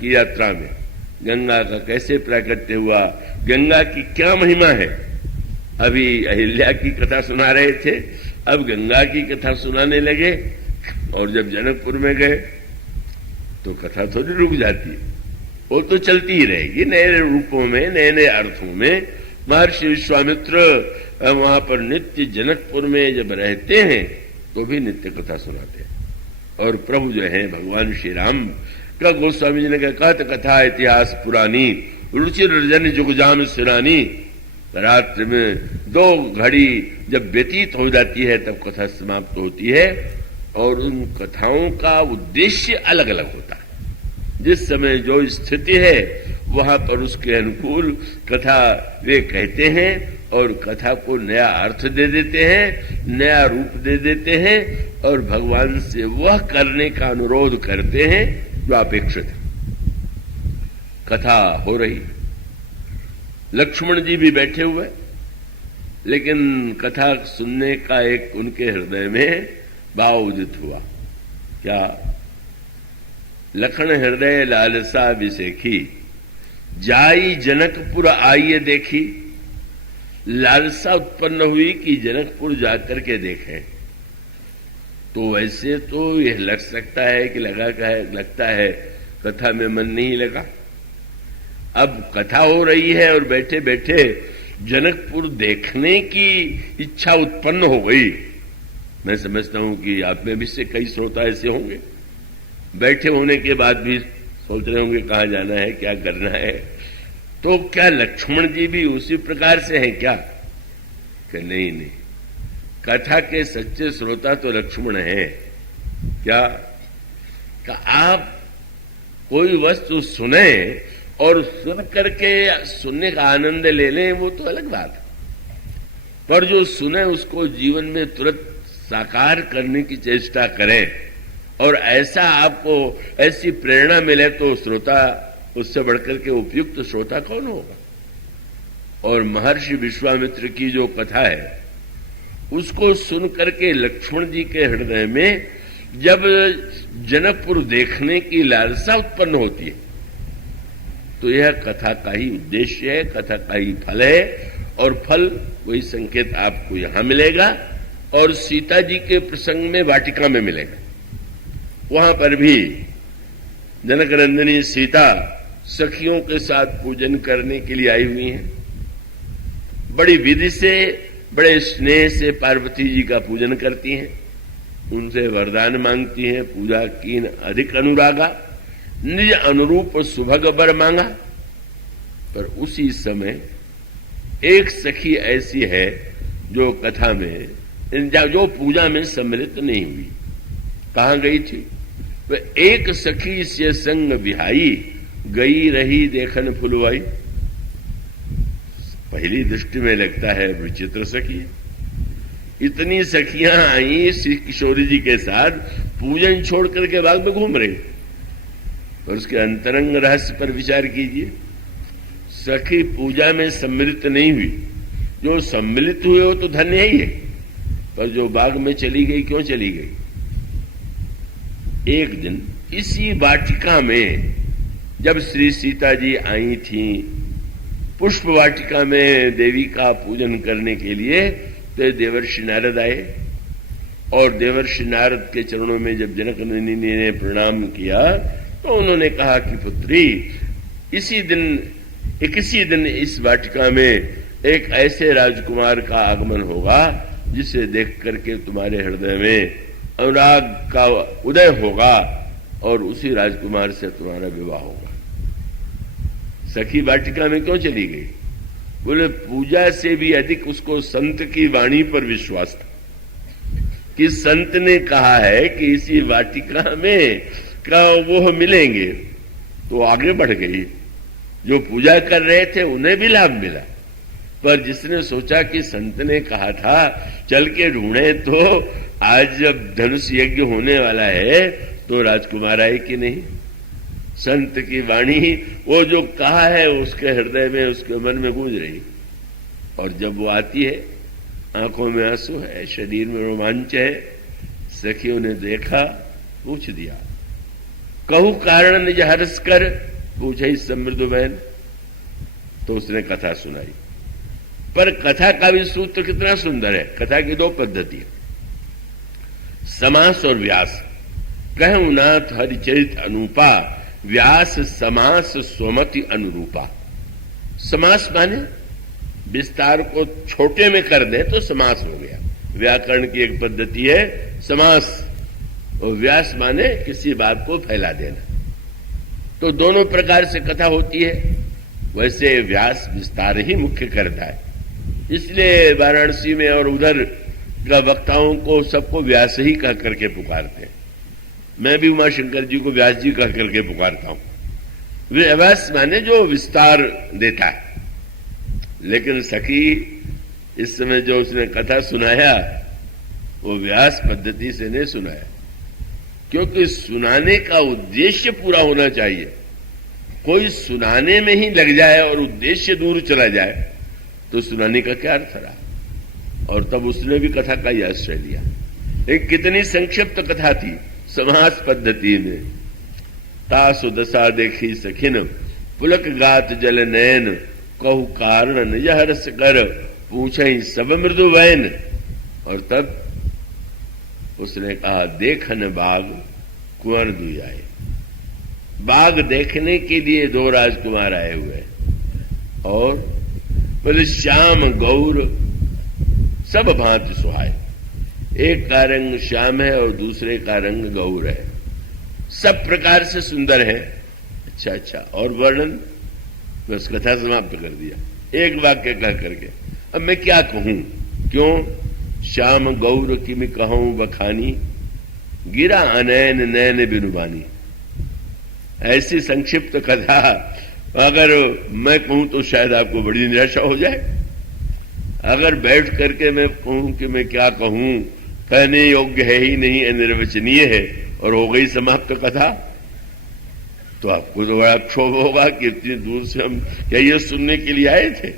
की यात्रा में गंगा का कैसे प्राकट्य हुआ, गंगा की क्या महिमा है। अभी अहिल्या की कथा सुना रहे थे, अब गंगा की कथा सुनाने लगे। और जब जनकपुर में गए तो कथा थोड़ी रुक जाती है, वो तो चलती ही रहेगी, नए रूपों में, नए नए अर्थों में। महर्षि विश्वामित्र वहां पर नित्य जनकपुर में जब रहते हैं तो भी नित्य कथा सुनाते हैं। और प्रभु जो है भगवान श्री राम का गोस्वामी जी ने कहा, कथा इतिहास पुरानी, रुचि रजन जुगजाम सुरानी। रात्रि में 2 घड़ी जब व्यतीत हो जाती है तब कथा समाप्त होती है। और उन कथाओं का उद्देश्य अलग अलग होता है। जिस समय जो स्थिति है वहां पर उसके अनुकूल कथा वे कहते हैं और कथा को नया अर्थ दे देते हैं, नया रूप दे देते हैं और भगवान से वह करने का अनुरोध करते हैं जो अपेक्षित है। कथा हो रही, लक्ष्मण जी भी बैठे हुए, लेकिन कथा सुनने का एक उनके हृदय में भाव उदित हुआ। क्या? लखन हृदय लालसा विसेखी, जाई जनकपुर आइए देखी। लालसा उत्पन्न हुई कि जनकपुर जाकर के देखें। तो वैसे तो यह लग सकता है कि लगता है कथा में मन नहीं लगा। अब कथा हो रही है और बैठे बैठे जनकपुर देखने की इच्छा उत्पन्न हो गई। मैं समझता हूं कि आप में भी से कई श्रोता ऐसे होंगे, बैठे होने के बाद भी सोच रहे होंगे कहां जाना है, क्या करना है। तो क्या लक्ष्मण जी भी उसी प्रकार से हैं क्या? कि नहीं, कथा के सच्चे श्रोता तो लक्ष्मण हैं। क्या? कि आप कोई वस्तु सुने और सुन करके सुनने का आनंद ले लें, वो तो अलग बात है। पर जो सुने उसको जीवन में तुरंत साकार करने की चेष्टा करें और ऐसा आपको ऐसी प्रेरणा मिले तो श्रोता, उससे बढ़कर के उपयुक्त श्रोता कौन होगा। और महर्षि विश्वामित्र की जो कथा है उसको सुन करके लक्ष्मण जी के हृदय में जब जनकपुर देखने की लालसा उत्पन्न होती है तो यह कथा का ही उद्देश्य है, कथा का ही फल है। और फल वही संकेत आपको यहां मिलेगा और सीता जी के प्रसंग में वाटिका में मिलेगा। वहां पर भी जनकनंदिनी सीता सखियों के साथ पूजन करने के लिए आई हुई हैं। बड़ी विधि से, बड़े स्नेह से पार्वती जी का पूजन करती हैं, उनसे वरदान मांगती हैं। पूजा कीन अधिक अनुरागा, निज अनुरूप सुभग बर मांगा। पर उसी समय एक सखी ऐसी है जो कथा में, जो पूजा में सम्मिलित नहीं हुई। कहां गई थी? वह एक सखी से संग विहाई, गई रही देखन फुलवाई। पहली दृष्टि में लगता है विचित्र सखी। इतनी सखियां आई श्री किशोरी जी के साथ, पूजन छोड़ करके बाग में घूम रही। और उसके अंतरंग रहस्य पर विचार कीजिए। सखी पूजा में सम्मिलित नहीं हुई, जो सम्मिलित हुए हो तो धन्य ही है, पर जो बाग में चली गई, क्यों चली गई? एक दिन इसी वाटिका में जब श्री सीता जी आई थी पुष्प वाटिका में देवी का पूजन करने के लिए, तो देवर्षि नारद आए। और देवर्षि नारद के चरणों में जब जनकनंदिनी ने प्रणाम किया तो उन्होंने कहा कि पुत्री, इसी दिन इस वाटिका में एक ऐसे राजकुमार का आगमन होगा जिसे देख करके तुम्हारे हृदय में अनुराग का उदय होगा और उसी राजकुमार से तुम्हारा विवाह होगा। सखी वाटिका में क्यों चली गई? बोले पूजा से भी अधिक उसको संत की वाणी पर विश्वास था कि संत ने कहा है कि इसी वाटिका में का वो मिलेंगे, तो आगे बढ़ गई। जो पूजा कर रहे थे उन्हें भी लाभ मिला, पर जिसने सोचा कि संत ने कहा था चल के ढूंढे, तो आज जब धनुष यज्ञ होने वाला है तो राजकुमार आए कि नहीं। संत की वाणी वो जो कहा है उसके हृदय में, उसके मन में गूंज रही। और जब वो आती है, आंखों में आंसू है, शरीर में रोमांच है। सखियों ने देखा, पूछ दिया, कहू कारण निज हर्ष कर, पूछे समृद्ध बहन, तो उसने कथा सुनाई। पर कथा का भी सूत्र कितना सुंदर है। कथा की दो पद्धति है, समास और व्यास। कहूं नाथ हरिचरित अनूपा, व्यास समास स्वमति अनुरूपा। समास माने विस्तार को छोटे में कर दे तो समास हो गया। व्याकरण की एक पद्धति है समास, और व्यास माने किसी बात को फैला देना। तो दोनों प्रकार से कथा होती है। वैसे व्यास विस्तार ही मुख्य करता है, इसलिए वाराणसी में और उधर का वक्ताओं को सबको व्यास ही कह करके पुकारते हैं। मैं भी उमाशंकर जी को व्यास जी कह करके पुकारता हूं। व्यास माने जो विस्तार देता है। लेकिन सखी इस समय जो उसने कथा सुनाया वो व्यास पद्धति से नहीं सुनाया, क्योंकि सुनाने का उद्देश्य पूरा होना चाहिए। कोई सुनाने में ही लग जाए और उद्देश्य दूर चला जाए तो सुनाने का क्या अर्थ रहा। और तब उसने भी कथा का ही आश्रय लिया। एक कितनी संक्षिप्त कथा थी समास पद्धति में। तासु दशा देखी सखिन, पुलक गात जल नैन, कहु कारण यह रस कर, पूछई सब मृदु वैन। और तब उसने कहा देखन बाग कुंवर दुई आए। बाग देखने के लिए दो राजकुमार आए हुए, और बोले श्याम गौर सब भांति सुहाए। एक का रंग श्याम है और दूसरे का रंग गौर है, सब प्रकार से सुंदर है। अच्छा अच्छा, और वर्णन बस कथा समाप्त कर दिया एक वाक्य कह करके। अब मैं क्या कहूं, क्यों श्याम गौर की मैं कहूं बखानी, गिरा अनैन नैन बिनुबानी। ऐसी संक्षिप्त कथा अगर मैं कहूं तो शायद आपको बड़ी निराशा हो जाए। अगर बैठ करके मैं कहूं कि मैं क्या कहूं, कहने योग्य है ही नहीं, अनिर्वचनीय है, और हो गई समाप्त कथा, तो आपको तो बड़ा क्षोभ होगा कि इतनी दूर से हम क्या ये सुनने के लिए आए थे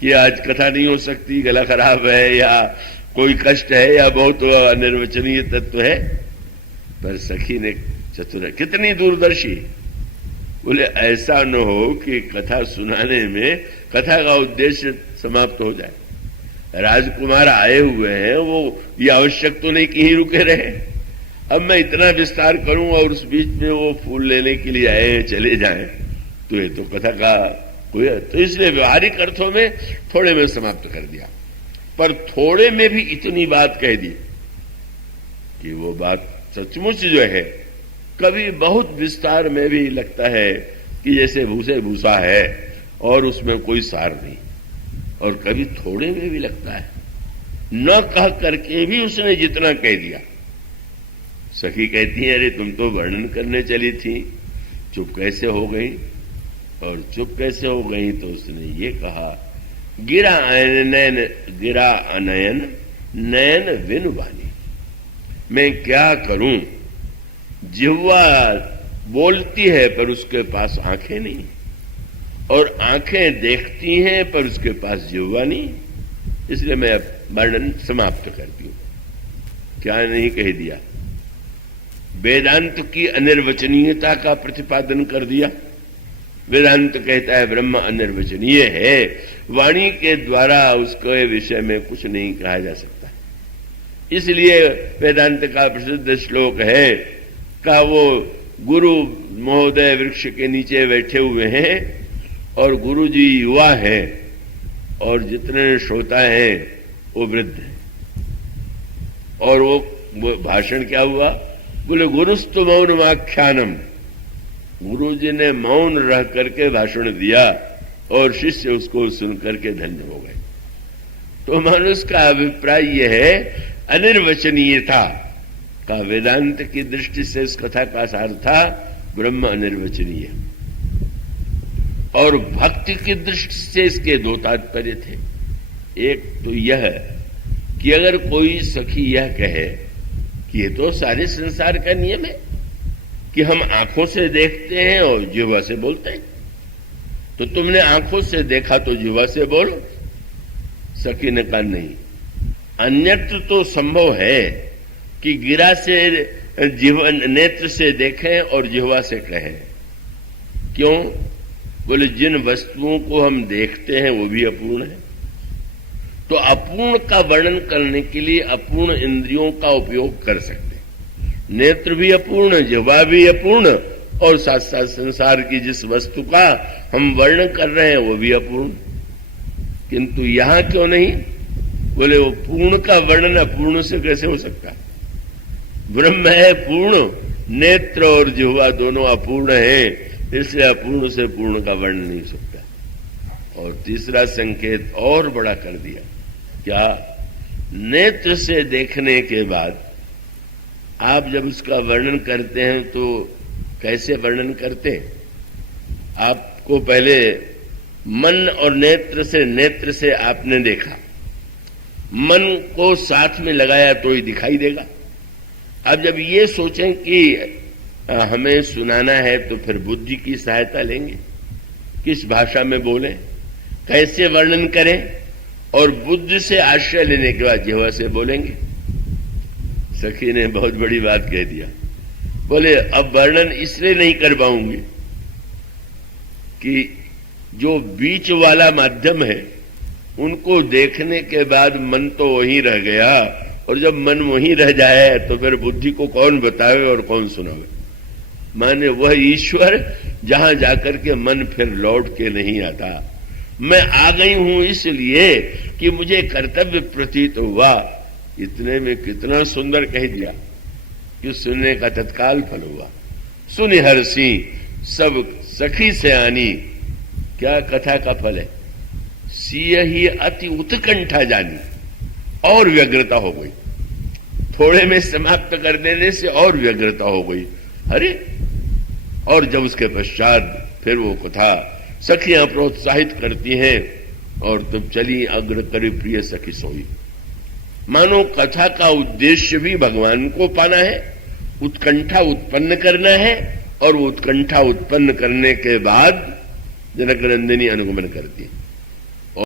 कि आज कथा नहीं हो सकती, गला खराब है या कोई कष्ट है या बहुत अनिर्वचनीय तत्व है। पर सखी ने चतुर, कितनी दूरदर्शी, बोले ऐसा न हो कि कथा सुनाने में कथा का उद्देश्य समाप्त हो जाए। राजकुमार आए हुए हैं, वो ये आवश्यक तो नहीं कि ही रुके रहे। अब मैं इतना विस्तार करूं और उस बीच में वो फूल लेने के लिए आए चले जाएं, तो ये तो कथा का कोई, तो इसलिए व्यवहारिक अर्थों में थोड़े में समाप्त कर दिया। पर थोड़े में भी इतनी बात कह दी कि वो बात सचमुच जो है कभी बहुत विस्तार में भी लगता है कि जैसे भूसे भूसा है और उसमें कोई सार नहीं, और कभी थोड़े में भी लगता है न कह करके भी उसने जितना कह दिया। सखी कहती है अरे तुम तो वर्णन करने चली थी, चुप कैसे हो गई। और चुप कैसे हो गई तो उसने ये कहा गिरा नैन, गिरा अनयन नैन विनुबानी। मैं क्या करूं, जिह्वा बोलती है पर उसके पास आंखें नहीं, और आंखें देखती हैं पर उसके पास जिह्वा नहीं। इसलिए मैं अब वर्णन समाप्त करती हूं। क्या नहीं कह दिया, वेदांत की अनिर्वचनीयता का प्रतिपादन कर दिया। वेदांत कहता है ब्रह्म अनिर्वचनीय है, वाणी के द्वारा उसके विषय में कुछ नहीं कहा जा सकता। इसलिए वेदांत का प्रसिद्ध श्लोक है का वो गुरु महोदय वृक्ष के नीचे बैठे हुए हैं और गुरु जी युवा है और जितने श्रोता हैं वो वृद्ध हैं। और वो भाषण क्या हुआ, बोले गुरुस्तु मौनमाख्यानम। गुरु जी ने मौन रह करके भाषण दिया और शिष्य उसको सुन करके धन्य हो गए। तो मनुष्य का अभिप्राय यह है अनिर्वचनीयता का। वेदांत की दृष्टि से इस कथा का सार था ब्रह्म अनिर्वचनीय, और भक्ति की दृष्टि से इसके दो तात्पर्य थे। एक तो यह कि अगर कोई सखी यह कहे कि ये तो सारे संसार का नियम है कि हम आंखों से देखते हैं और जिह्वा से बोलते हैं, तो तुमने आंखों से देखा तो जिह्वा से बोलो। सखी ने कहा नहीं, अन्यत्र तो संभव है कि गिरा से नेत्र से देखें और जिह्वा से कहें, क्यों? बोले जिन वस्तुओं को हम देखते हैं वो भी अपूर्ण है। तो अपूर्ण का वर्णन करने के लिए अपूर्ण इंद्रियों का उपयोग कर सकते हैं। नेत्र भी अपूर्ण, जिह्वा भी अपूर्ण, और साथ साथ संसार की जिस वस्तु का हम वर्णन कर रहे हैं वो भी अपूर्ण। किंतु यहां क्यों नहीं? बोले वो पूर्ण का वर्णन अपूर्ण से कैसे हो सकता है? ब्रह्म है पूर्ण, नेत्र और जिह्वा दोनों अपूर्ण हैं, इसलिए अपूर्ण से पूर्ण का वर्णन नहीं हो सकता। और तीसरा संकेत और बड़ा कर दिया, क्या? नेत्र से देखने के बाद आप जब उसका वर्णन करते हैं तो कैसे वर्णन करते हैं? आपको पहले मन और नेत्र से आपने देखा, मन को साथ में लगाया तो ही दिखाई देगा। अब जब ये सोचें कि हमें सुनाना है तो फिर बुद्धि की सहायता लेंगे, किस भाषा में बोलें, कैसे वर्णन करें, और बुद्धि से आश्रय लेने के बाद जिह्वा से बोलेंगे। सखी ने बहुत बड़ी बात कह दिया। बोले अब वर्णन इसलिए नहीं कर पाऊंगी कि जो बीच वाला माध्यम है उनको देखने के बाद मन तो वहीं रह गया, और जब मन वहीं रह जाए तो फिर बुद्धि को कौन बतावे और कौन सुनावे? माने वह ईश्वर जहां जाकर के मन फिर लौट के नहीं आता। मैं आ गई हूं इसलिए कि मुझे कर्तव्य प्रतीत हुआ। इतने में कितना सुंदर कह दिया कि सुनने का तत्काल फल हुआ। सुनि हर्षी सब सखी से आनी, क्या कथा का फल है? सिय ही अति उत्कंठा जानी, और व्यग्रता हो गई। थोड़े में समाप्त कर देने से और व्यग्रता हो गई। अरे, और जब उसके पश्चात फिर वो कथा सखियां प्रोत्साहित करती हैं, और तब चली अग्र करी प्रिय सखी सोई। मानो कथा का उद्देश्य भी भगवान को पाना है, उत्कंठा उत्पन्न करना है, और वो उत्कंठा उत्पन्न करने के बाद जनक नंदिनी अनुगमन करती है।